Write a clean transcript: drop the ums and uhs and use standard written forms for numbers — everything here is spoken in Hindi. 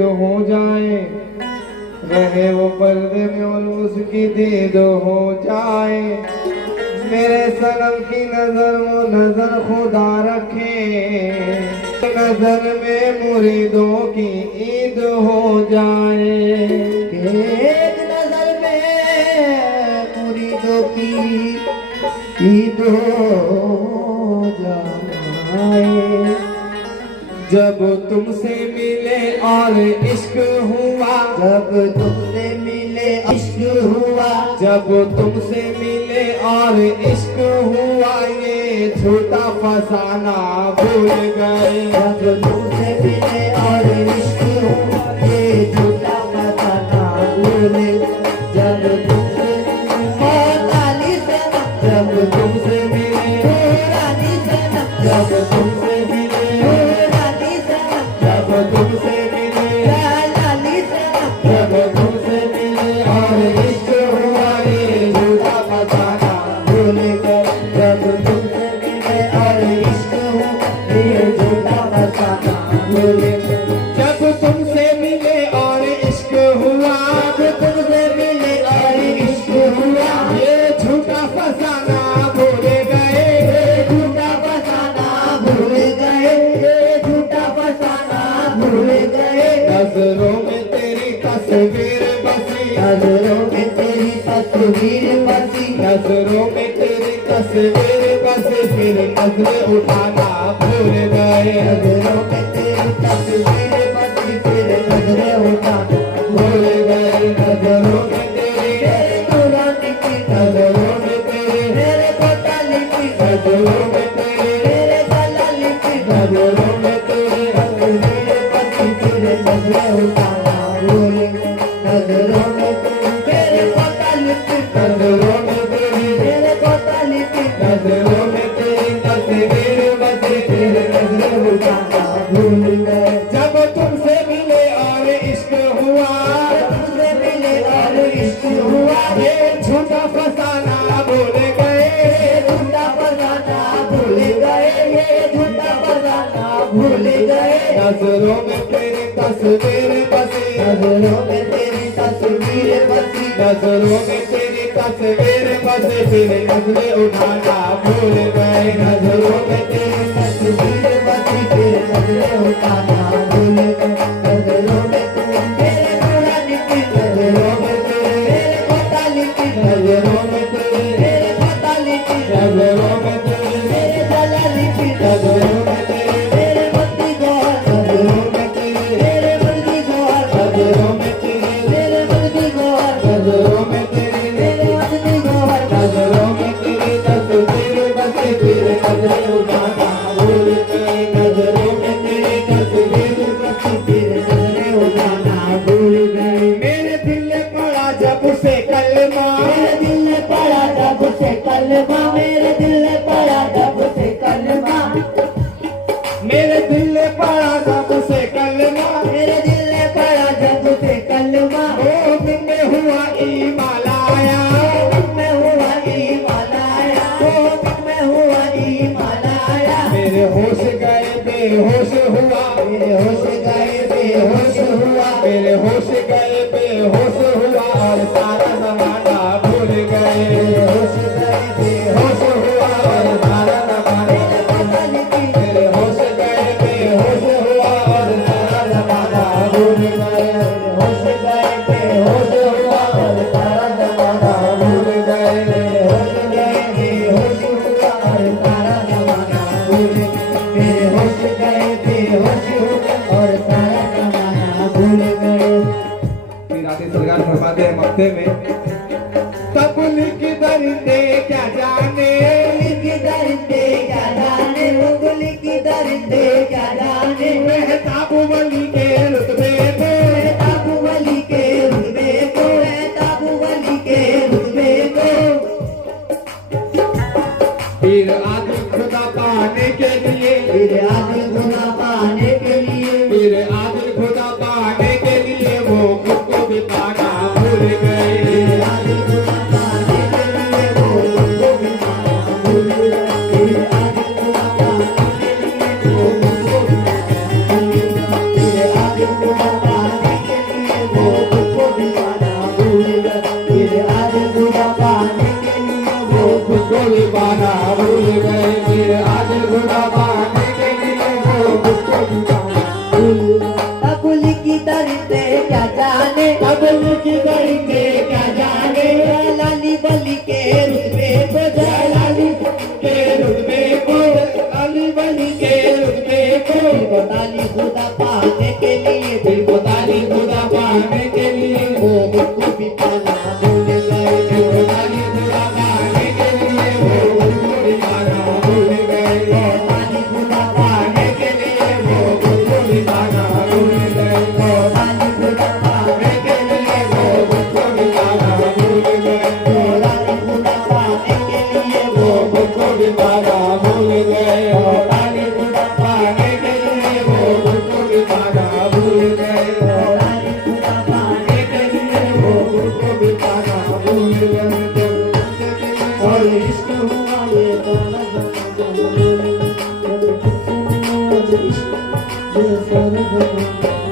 हो जाए, रहे वो पर्दे में और उसकी दीद हो जाए। मेरे सनम की नजर वो नजर खुदा रखे, नजर में मुरीदों की ईद हो जाए। एक नजर में मुरीदों की ईद हो जाए। जब तुमसे मिले और इश्क हुआ, जब तुमसे मिले इश्क हुआ, जब तुमसे मिले और इश्क हुआ, ये झूठा फसाना भूल गए। जब तुमसे मिले और इश्क हुआ, ये झूठा फसाना भूल। जब तुमसे मोहताली से जब तुमसे मिले रानी से जब तुमसे मिले रानी से जब तुमसे मिले लाली से जब तुमसे मिले और इश्क हुआ, ये झूठा फसाना भूल गए। जब तुमसे मिले और इश्क हुआ, ये झूठा फसाना भूल गए। जब तुमसे मिले और इश्क हुआ, जब तुमसे मिले और इश्क हुआ, ये झूठा फसाना भूल गए। ये झूठा फसाना भूल गए। ये झूठा फसाना भूल गए। नजरों में तेरी तस्वीर बसी, नजरों में तेरी तस्वीर बसी, नजरों में तेरी तस्वीर बसी, फिर नजरें उठाना भूल गए। नजरों में तेरी तस्वीर बसी, फिर नजरें उठाना भूल गए। नजरों में तेरी तेरे नूरानी की नजरों में तेरी मेरे कोताली की नजरों में तेरी मेरे जलाली की नजरों में तेरी तस्वीर बसी, फिर नजरें उठाना भूल गए। नजरों में तेरी मेरे कोताली की नजरों में तेरी मेरे कोताली की नजरों में तेरी तस्वीर बसी, फिर नजरें उठाना भूल गए। जब तुमसे मिले और इश्क हुआ, तुमसे मिले और इश्क हुआ, ये झूठा फसाना भूल गए। ये झूठा फसाना भूल गए। ये झूठा फसाना भूल गए। नजरों में तेरी तस्वीर बसी, नजरों में तेरी तस्वीर बसी, नजरों में तेरी तस्वीर बसी, फिर नजरें उठाना भूल गए। नजरों में तेरी तस्वीर बसी, फिर नजरें उठाना भूल गए। नजरों में तेरी मेरे नूरानी की नजरों में तेरी मेरे कोताली की नजरों में तेरी मेरे कोताली की नजरों में तेरी मेरे जलाली की नजरों में तेरी मेरे मर्दी गौर नजरों में तेरी मेरे मर्दी गौर नजरों में तेरी मेरे मर्दी गौर नजरों में तेरी मेरे मर्दी गौर नजरों में तेरी तस्वीर बसी, फिर नजरें उठाना भूल गए। नजरों में तेरी तस्वीर बसी, फिर नजरें उठाना भूल गए। मेरे दिल ने पड़ा जब से कलमा, मेरे दिल ने पड़ा जब से कलमा, मेरे दिल ने पड़ा जब से कलमा, मेरे दिल ने पड़ा जब से कलमा, मेरे दिल ने पड़ा जब से कलमा। ओ दिल में हुआ ईमान आया, मैं हुआ ईमान आया, मैं हुआ ईमान आया। मेरे होश गए बेहोश हुआ, मेरे होश गए बेहोश हुआ, मेरे होश गए बेहोश हुआ, और सारा जमाना भूल गए। मेरे होश गए बेहोश होश हुआ और सारा जमाना, कोताली की मेरे होश गए बेहोश हुआ, और सारा जमाना भूल गए। होश गए बेहोश हुआ, और सारा जमाना भूल गए। होश गए बेहोश हुआ, और सारा जमाना भूल गए। मेरे होश गए बेहोश हुआ, और सारा जमाना भूल गए। फिर आगे सरकार फरमाते हैं मक्ते में, तबलीग की दरिंदे क्या जाने, उंगली की दरिंदे क्या जाने, उंगली की दरिंदे क्या जाने। महताब वली के रुतबे में, महताब वली के रुतबे को, महताब वली के रुतबे को। फिर आदि खुदा पाने के लिए, फिर आदिल खुदा पाने के लिए, फिर आदि खुदा पाने के लिए वो खुद को बिताना भूल गए। पाने के लिए वो खुद को भी पाना भूल गए फिर आज खुदा पाने के लिए वो खुद को भी पाना भूल गए फिर आज खुदा पाने के लिए वो खुद को भी पाना भूल गए। अबुल की दर्द क्या जाने अबुल की दर्द क्या जाने लाली बली के रुतबे पे लाली के रुतबे को लाली बली के रुतबे को ताली खुदा पाने के लिए दिल को ताली खुदा पाने के लिए वो खुद को भी पाना भूल गए दिल को ताली खुदा पाने के लिए वो खुद को भी पाना भूल गए ताली खुदा पाने के लिए वो खुद को भी पाना भूल गए ताली खुदा पाने के लिए वो खुद को भी पाना भूल गए ताली खुदा पाने के लिए वो खुद को भी पाना भूल गए ताली खुदा पाने के लिए वो खुद को भी पाना भूल गए ताली खुदा पाने के लिए वो खुद को भी पाना भूल गए और इश्क हुआ ये गाना इश्क ये सारा